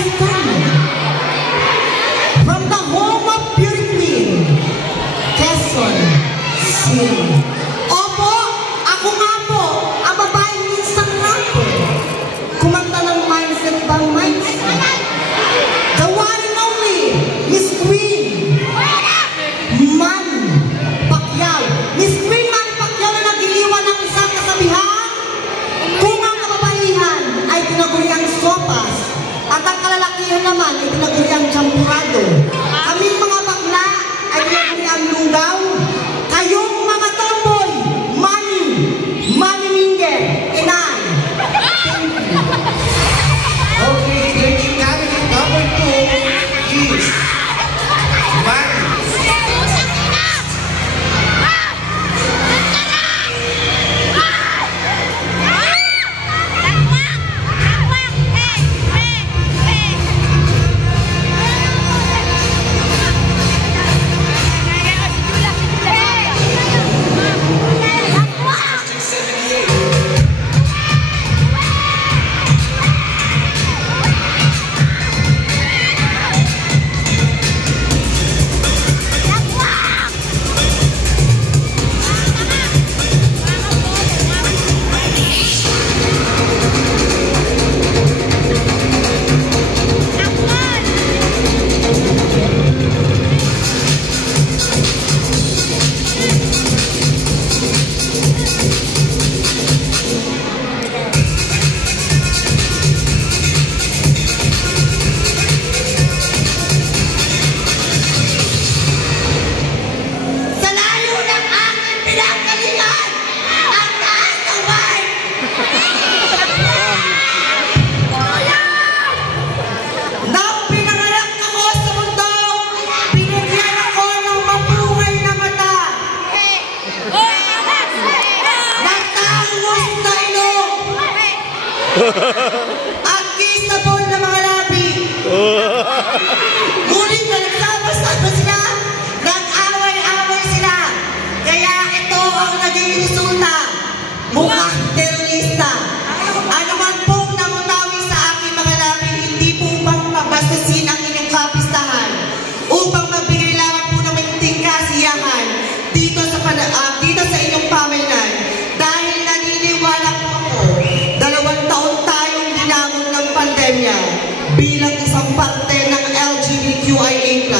Cayetano. From the home of Beauty Queen, Quezon City. Opo, ako nga po, ang babaeng minsan rapper. Kumanta ng mindset bang mindset. The one and only, Miss Queen Manny Pacquiao. Miss Queen Manny Pacquiao na nag-iiwan ng isang kasabihan. Kung ang kababaihan ay tinaguriang sopas, at ang kalalakihan naman ay tinaguriang champurado. Kaming mga bakla ay tinaguriang lugaw. Kayong mga tomboy, Manny Minge, and I. Okay, thank you, candidate number 2 is Manny. At kissable na mga labi. Ngunit na nagsama-sama sila, nag-away-away sila. Kaya ito ang naging resulta. Mukhang terorista. Ano man pong namutawi sa aking mga labi, hindi po bang mabastusin ang inyong kapistahan upang magbigay lamang po ng mainting kasiyahan dito sa inyong pamayanan. Dahil naniniwala po ako, 2 taon tayong dinamon ng pandemya bilang isang parte ng LGBTQIA+.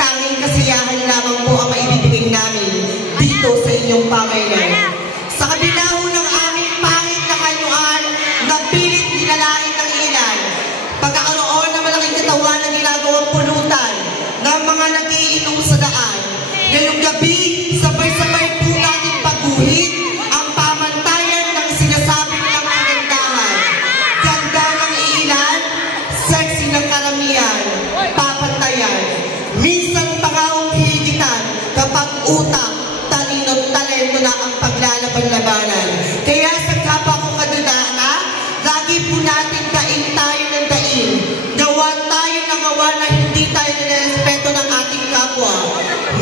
Tanging kasiyahan lamang po ang maibibigay namin dito sa inyong pamayanan. Sa kabila ng aming pangit na kanyuan na pilit dinalain ng ilan, pagkakaroon ng malaking katawan na ginagawang pulutan ng mga nagiinom sa daan. Ngayong gabi, sabay-sabay po natin pagguhit ang pamantayan ng sinasabi ng kagandahan. Ganda ng ilan, sexy ng karamihan, papantayan. Minsan pangaong higitan kapag utak, talino, talento na ang paglalaban-labanan. Kaya sa kapwa ko kadudana, lagi po natin daing tayo ng daing. Gawa tayo ng gawa na hindi tayo nirespeto ng ating kapwa.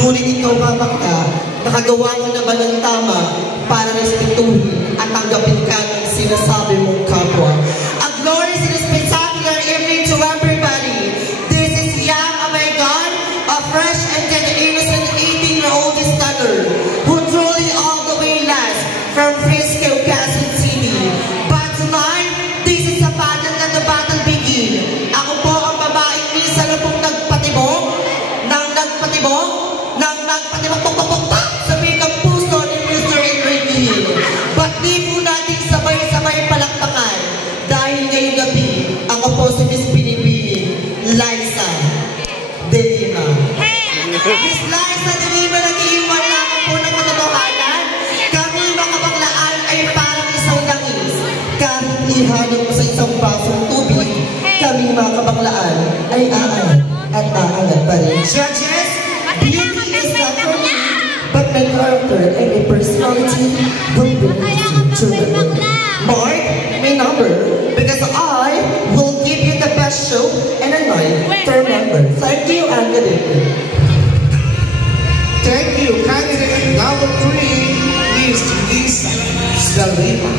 Ngunit ikaw babakta, nakagawa ka na ba ng tama para respetuhin at tanggapin ka ng sinasabi mong kapwa? A glorious and spectacular evening to everybody. This is Yam Amaygon, a fresh and dead innocent 18-year-old stunner who truly all the way last from Frisco, Quezon City. But tonight, this is a battle na the battle begin. Ako po ang babaeng minsan na pong nagpatibok, sa bigang puso ni Mr. Enrique. Ba't di po natin sabay-sabay palakpakan? Dahil ngayong gabi, ako po si Miss Pinipini, Liza De Lima. Miss Liza De Lima, nag-iiwan lamang po ng katotohanan. Kami mga baklaan ay parang isang langis. Kahit ihanap mo sa isang basong tubig, kami mga kabaklaan ay aangat at aangat pa rin. Judges, beauty is not for me, but my character and my personality will bring to the world. Mark my number, because I will give you the best show and a night to remember. Thank you, and good evening. Thank you, candidate number 3 is Lisa De Lima.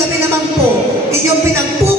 kami naman po inyong pinagpunan